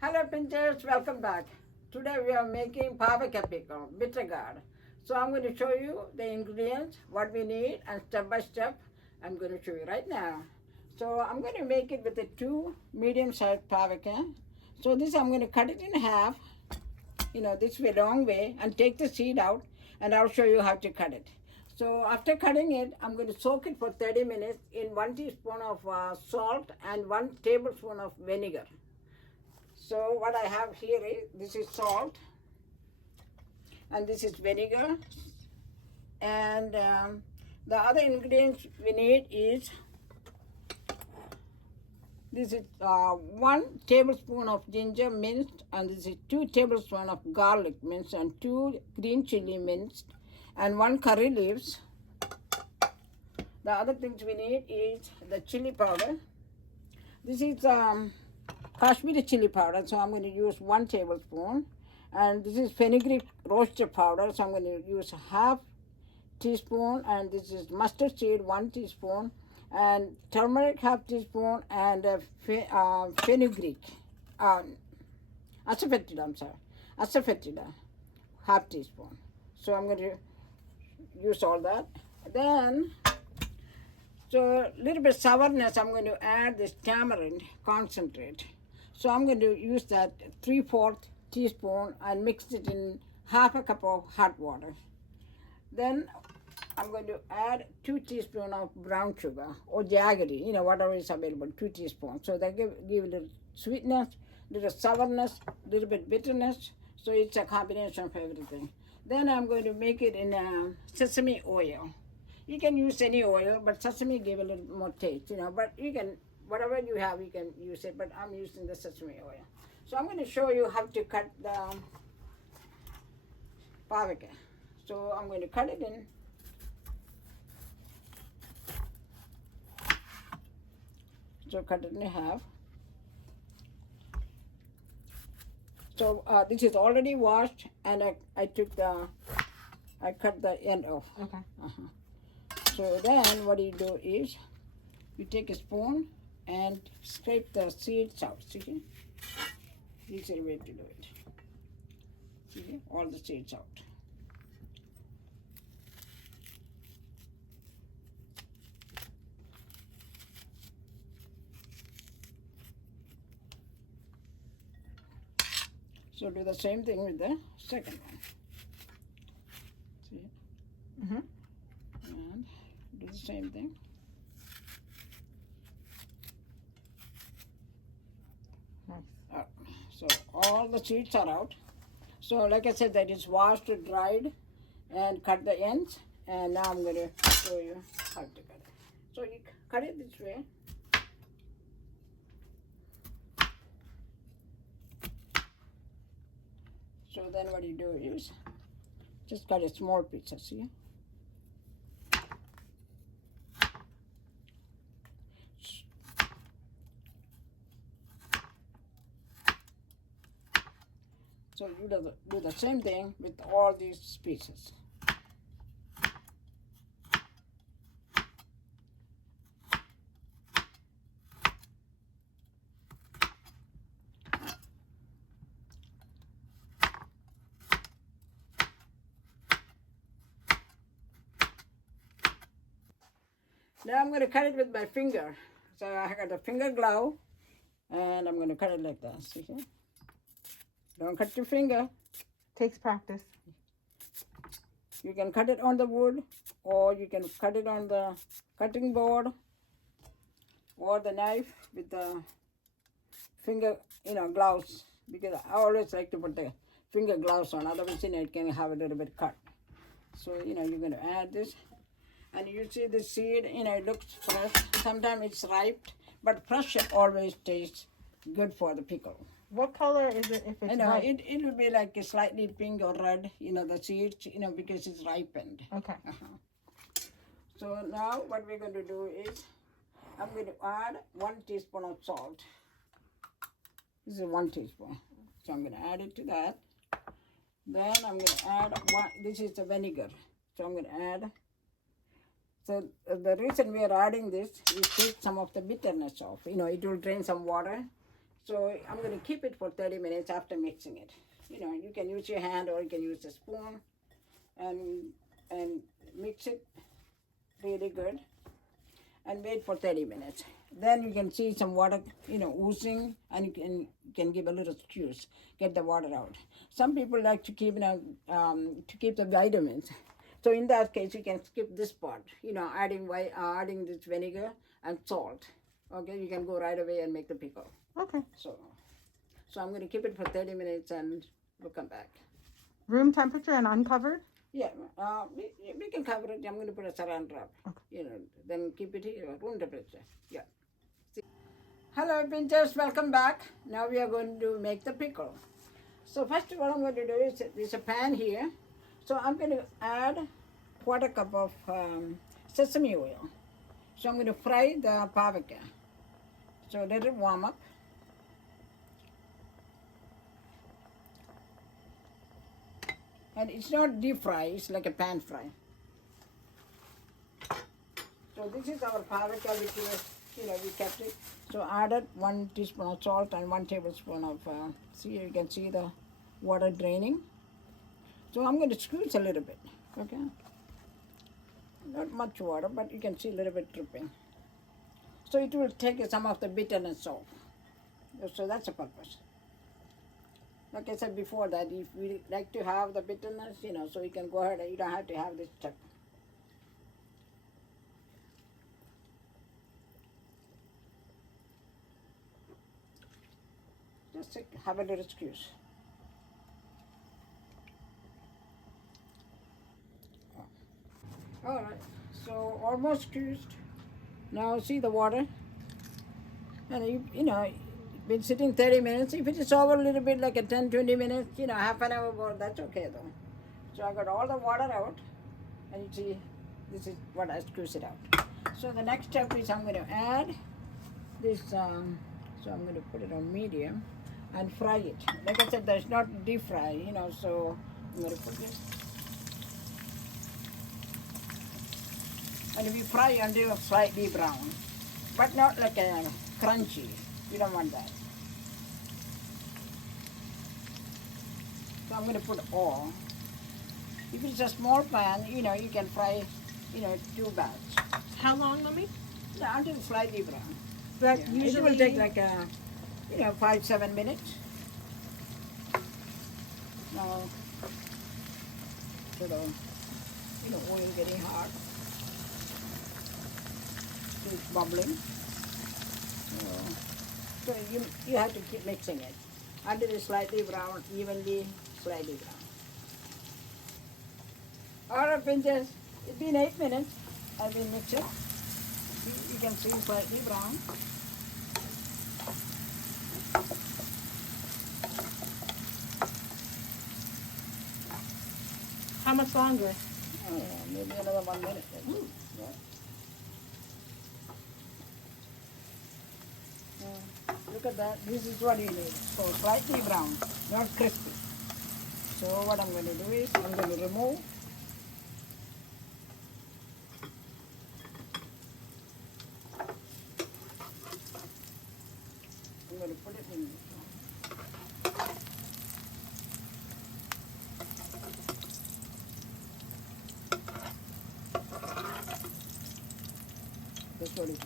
Hello Pinchers, welcome back. Today we are making Pavakka pickle, bitter gourd. So I'm going to show you the ingredients, what we need, and step by step I'm going to show you right now. So I'm going to make it with the two medium-sized Pavakka. So this I'm going to cut it in half, this way long way, and take the seed out, and I'll show you how to cut it. So after cutting it, I'm going to soak it for 30 minutes in 1 teaspoon of salt and 1 tablespoon of vinegar. So what I have here is, this is salt, and this is vinegar, and the other ingredients we need is, this is 1 tablespoon of ginger minced, and this is 2 tablespoons of garlic minced, and 2 green chili minced, and 1 curry leaves. The other things we need is the chili powder. This is Kashmiri Chili Powder, so I'm going to use 1 tablespoon. And this is Fenugreek roasted powder, so I'm going to use half teaspoon. And this is mustard seed, 1 teaspoon. And turmeric, half teaspoon. And Fenugreek, Asafoetida, half teaspoon. So I'm going to use all that. Then, so a little bit sourness, I'm going to add this tamarind concentrate. So I'm going to use that 3/4 teaspoon and mix it in half a cup of hot water. Then I'm going to add 2 teaspoons of brown sugar or jaggery, whatever is available, 2 teaspoons. So that give a little sweetness, little sourness, little bit bitterness. So it's a combination of everything. Then I'm going to make it in sesame oil. You can use any oil, but sesame give a little more taste, but you can, whatever you have, you can use it, but I'm using the sesame oil. So I'm going to show you how to cut the Pavakka. So I'm going to cut it in. So cut it in half. So this is already washed, and I cut the end off. Okay. So then what you do is, you take a spoon and scrape the seeds out. See? Easy way to do it. See? All the seeds out. So do the same thing with the second one. See? And do the same thing. So all the seeds are out. So like I said, that is washed, dried, and cut the ends. And now I'm going to show you how to cut it. So you cut it this way. So then what you do is, just cut a small pieces, see? So you do the same thing with all these pieces. Now I'm going to cut it with my finger. So I got a finger glove, and I'm going to cut it like that. See here? Don't cut your finger. Takes practice. You can cut it on the wood, or you can cut it on the cutting board, or the knife with the finger, gloves. Because I always like to put the finger gloves on, otherwise, it can have a little bit cut. So, you're going to add this. And you see the seed, it looks fresh. Sometimes it's ripe, but fresh always tastes good for the pickle. What color is it if it's ripe? It will be like a slightly pink or red, the seeds, because it's ripened. Okay. So now what we're going to do is, I'm going to add 1 teaspoon of salt. This is 1 teaspoon. So I'm going to add it to that. Then I'm going to add this is the vinegar. So I'm going to add. So the reason we are adding this is take some of the bitterness off. It will drain some water. So I'm going to keep it for 30 minutes after mixing it. You know, you can use your hand or you can use a spoon and mix it really good and wait for 30 minutes. Then you can see some water, you know, oozing, and you can give a little squeeze, get the water out. Some people like to keep, you know, to keep the vitamins. So in that case, you can skip this part, you know, adding this vinegar and salt. Okay, you can go right away and make the pickle. Okay. So I'm going to keep it for 30 minutes and we'll come back. Room temperature and uncovered? Yeah, we can cover it. I'm going to put a saran wrap. Okay. You know, then keep it here, room temperature. Yeah. See. Hello, Pinterest. Welcome back. Now we are going to make the pickle. So first what I'm going to do is, there's a pan here. So I'm going to add 1/4 cup of sesame oil. So I'm going to fry the pavakka. So let it warm up. And it's not deep fry, it's like a pan fry. So this is our pavakka, which was, you know, we kept it. So added 1 teaspoon of salt and 1 tablespoon of, see, you can see the water draining. So I'm going to squeeze a little bit, okay? Not much water, but you can see a little bit dripping. So it will take some of the bitterness off. So that's the purpose. Like I said before, that if we like to have the bitterness, you know, so you can go ahead and you don't have to have this step. Just have a little squeeze. All right, so almost squeezed. Now see the water, and you know, been sitting 30 minutes. If it is over a little bit, like a 10-20 minutes, you know, half an hour more, that's okay though. So I got all the water out, and you see, this is what I squeeze it out. So the next step is I'm going to add this, so I'm going to put it on medium and fry it. Like I said, there's not deep fry, you know, so I'm going to put this. And we fry until slightly brown, but not like a crunchy. You don't want that. So I'm going to put all. If it's a small pan, you know, you can fry, you know, 2 batches. How long, Mummy? Yeah, until slightly brown. That Yeah. It will take like a, you know, 5-7 minutes. Now, sort of, you know, oil getting hot. So it's bubbling. So you have to keep mixing it until it's slightly brown, evenly, slightly brown. All right, Pinterest, it's been 8 minutes. I've been mixing. You can see slightly brown. How much longer? Maybe another 1 minute. Yeah. Look at that. This is what you need. So slightly brown, not crispy. So what I'm going to do is I'm going to remove. I'm going to put it in. That's what it is.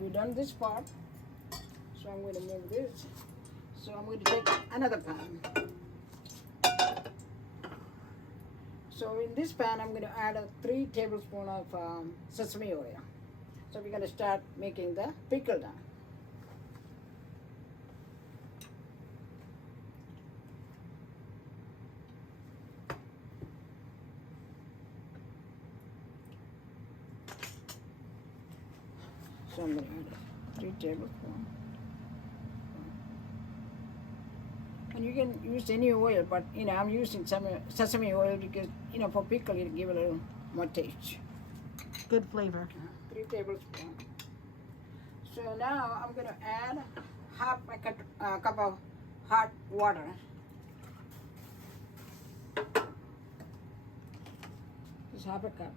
We've done this part, so I'm going to move this. So I'm going to take another pan. So in this pan, I'm going to add 3 tablespoons of sesame oil. So we're going to start making the pickle now. So I'm going to add 3 tablespoons. And you can use any oil, but you know, I'm using some sesame oil because, you know, for pickle it'll give a little more taste. Good flavor. 3 tablespoons. So now I'm going to add half a cup of hot water. Just half a cup.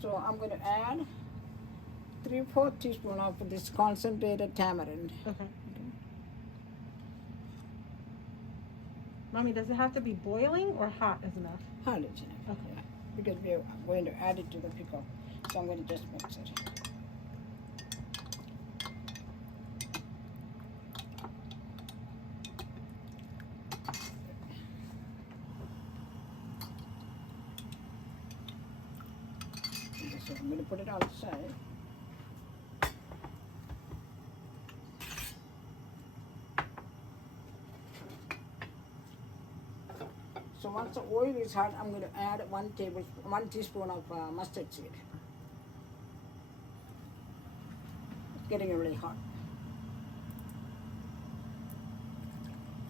So I'm going to add 3/4 teaspoon of this concentrated tamarind. Okay. Mommy, does it have to be boiling or hot is enough? Hot is enough. Okay. Because we are going to add it to the pickle. So I'm going to just mix it. So I'm going to put it outside. So once the oil is hot, I'm going to add 1 teaspoon of mustard seed. It's getting really hot.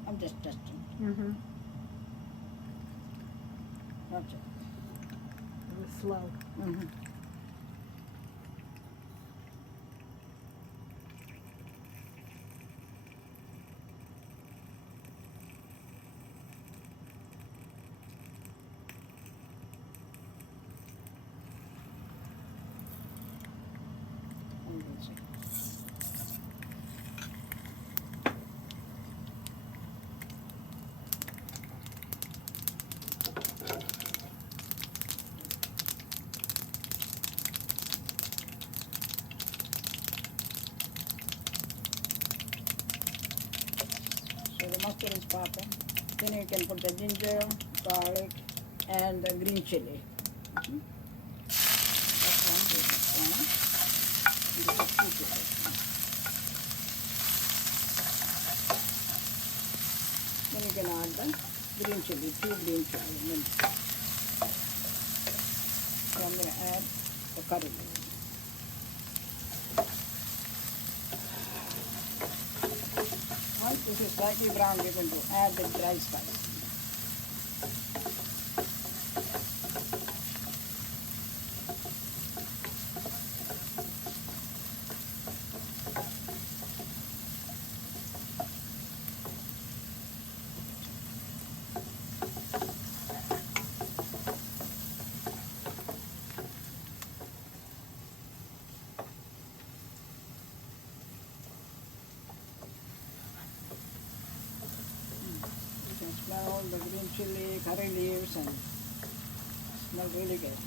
I'm just testing. Mm-hmm. That's it. It was slow. Mm-hmm. So the mustard is popping. Then you can put the ginger, garlic, and the green chili. Mm-hmm. That's 1 tablespoon. And this is 2 tablespoons. Then you can add the green chili, 2 green chili minced. So I'm going to add the curry leaves. Once this is slightly brown, we're going to add the dry spice. You can smell the green chili, curry leaves, and smell really good.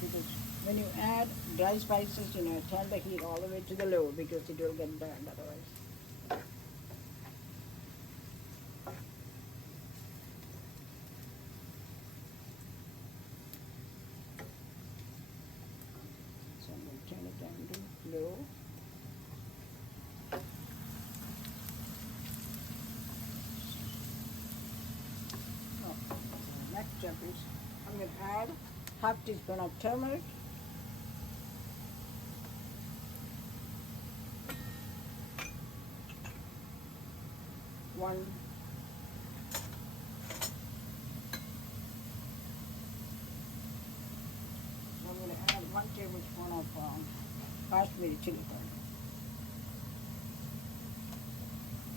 Because when you add dry spices, turn the heat all the way to the low because it will get burned otherwise. So I'm going to turn it down to low. Next step is I'm going to add half teaspoon of turmeric, one I'm going to add 1 tablespoon of Kashmiri Chili Powder.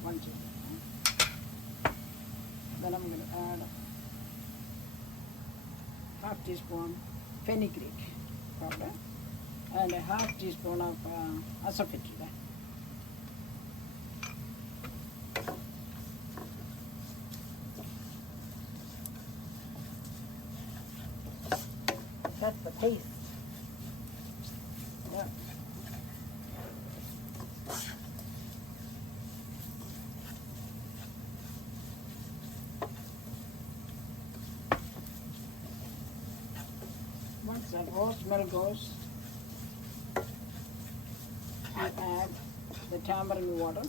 1 tablespoon. Then I'm going to add half teaspoon Fenugreek powder and a half teaspoon of Asafoetida. That's the paste. Yeah. whole smell goes, we add the tamarind water.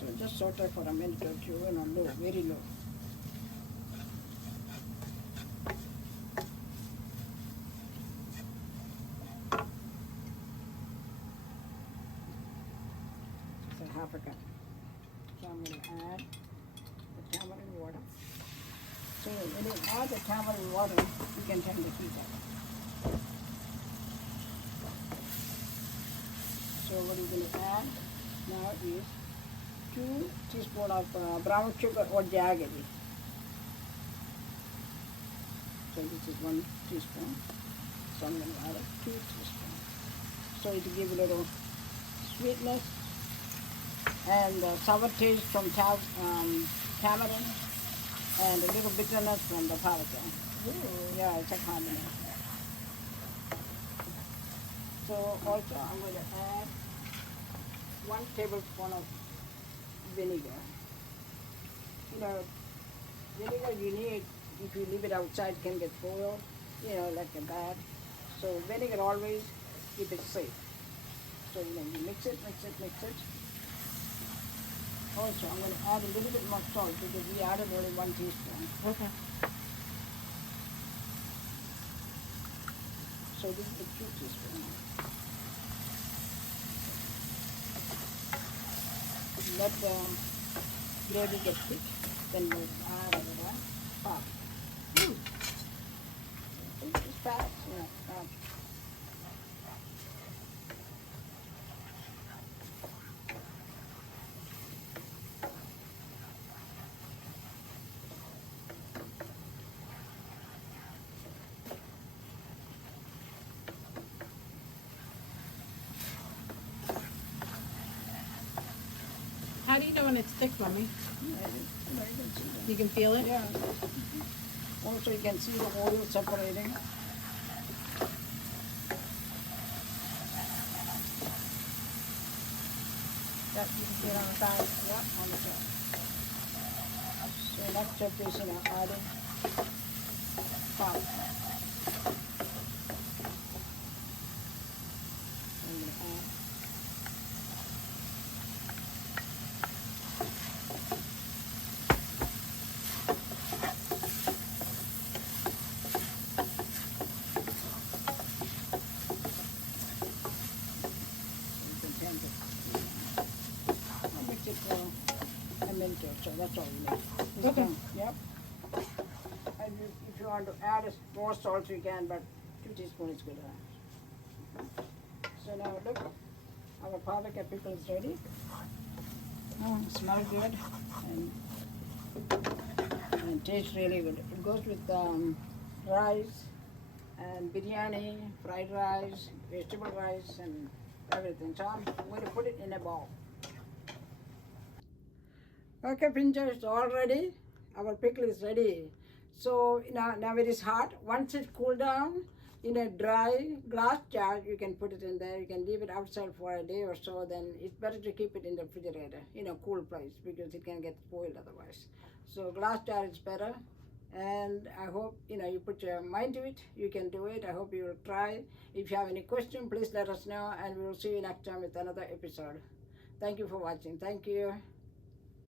So just saute for a minute or two on low, very low. Half a cup. So I'm going to add the tamarind water. So when you add the tamarind water, you can turn the heat up. So what you're going to add now is 2 teaspoons of brown sugar or jaggery. So this is 1 teaspoon. So I'm going to add 2 teaspoons. So it will give a little sweetness and sour taste from tamarind and a little bitterness from the Pavakka. Yeah, it's a combination. So also I'm going to add 1 tablespoon of vinegar. You know, vinegar you need, if you leave it outside, it can get spoiled, you know, like a bad. So vinegar always keep it safe. So you know, you mix it. Also, I'm going to add a little bit more salt because we added only 1 teaspoon. Okay. So this is the 2 teaspoons. Let the gravy get thick. Then we'll add a little pop. It's fast, yeah, fast. How do you know when it's thick, Mommy? Yeah, you can see that. You can feel it? Yeah. Also, you can see the oil separating. That you can get on the side. Yeah, on the top. So next step is, you know, adding pop. I'm going to add. I'll mix it for a minute or so. That's all you need. It's Okay. done. Yep. And if you want to add more salt, you can, but 2 teaspoons is good enough. So now look, our Pavakka pickle is ready. Oh, it smells good and tastes really good. It goes with rice and biryani, fried rice, vegetable rice, and everything. So I'm going to put it in a bowl. Okay, Pincher, it's all ready. Our pickle is ready. So now it is hot. Once it cool down, in a dry glass jar, you can put it in there. You can leave it outside for a day or so. Then it's better to keep it in the refrigerator, in a cool place, because it can get spoiled otherwise. So glass jar is better. And I hope you put your mind to it. You can do it. I hope you will try. If you have any question, please let us know, and we will see you next time with another episode. Thank you for watching. Thank you.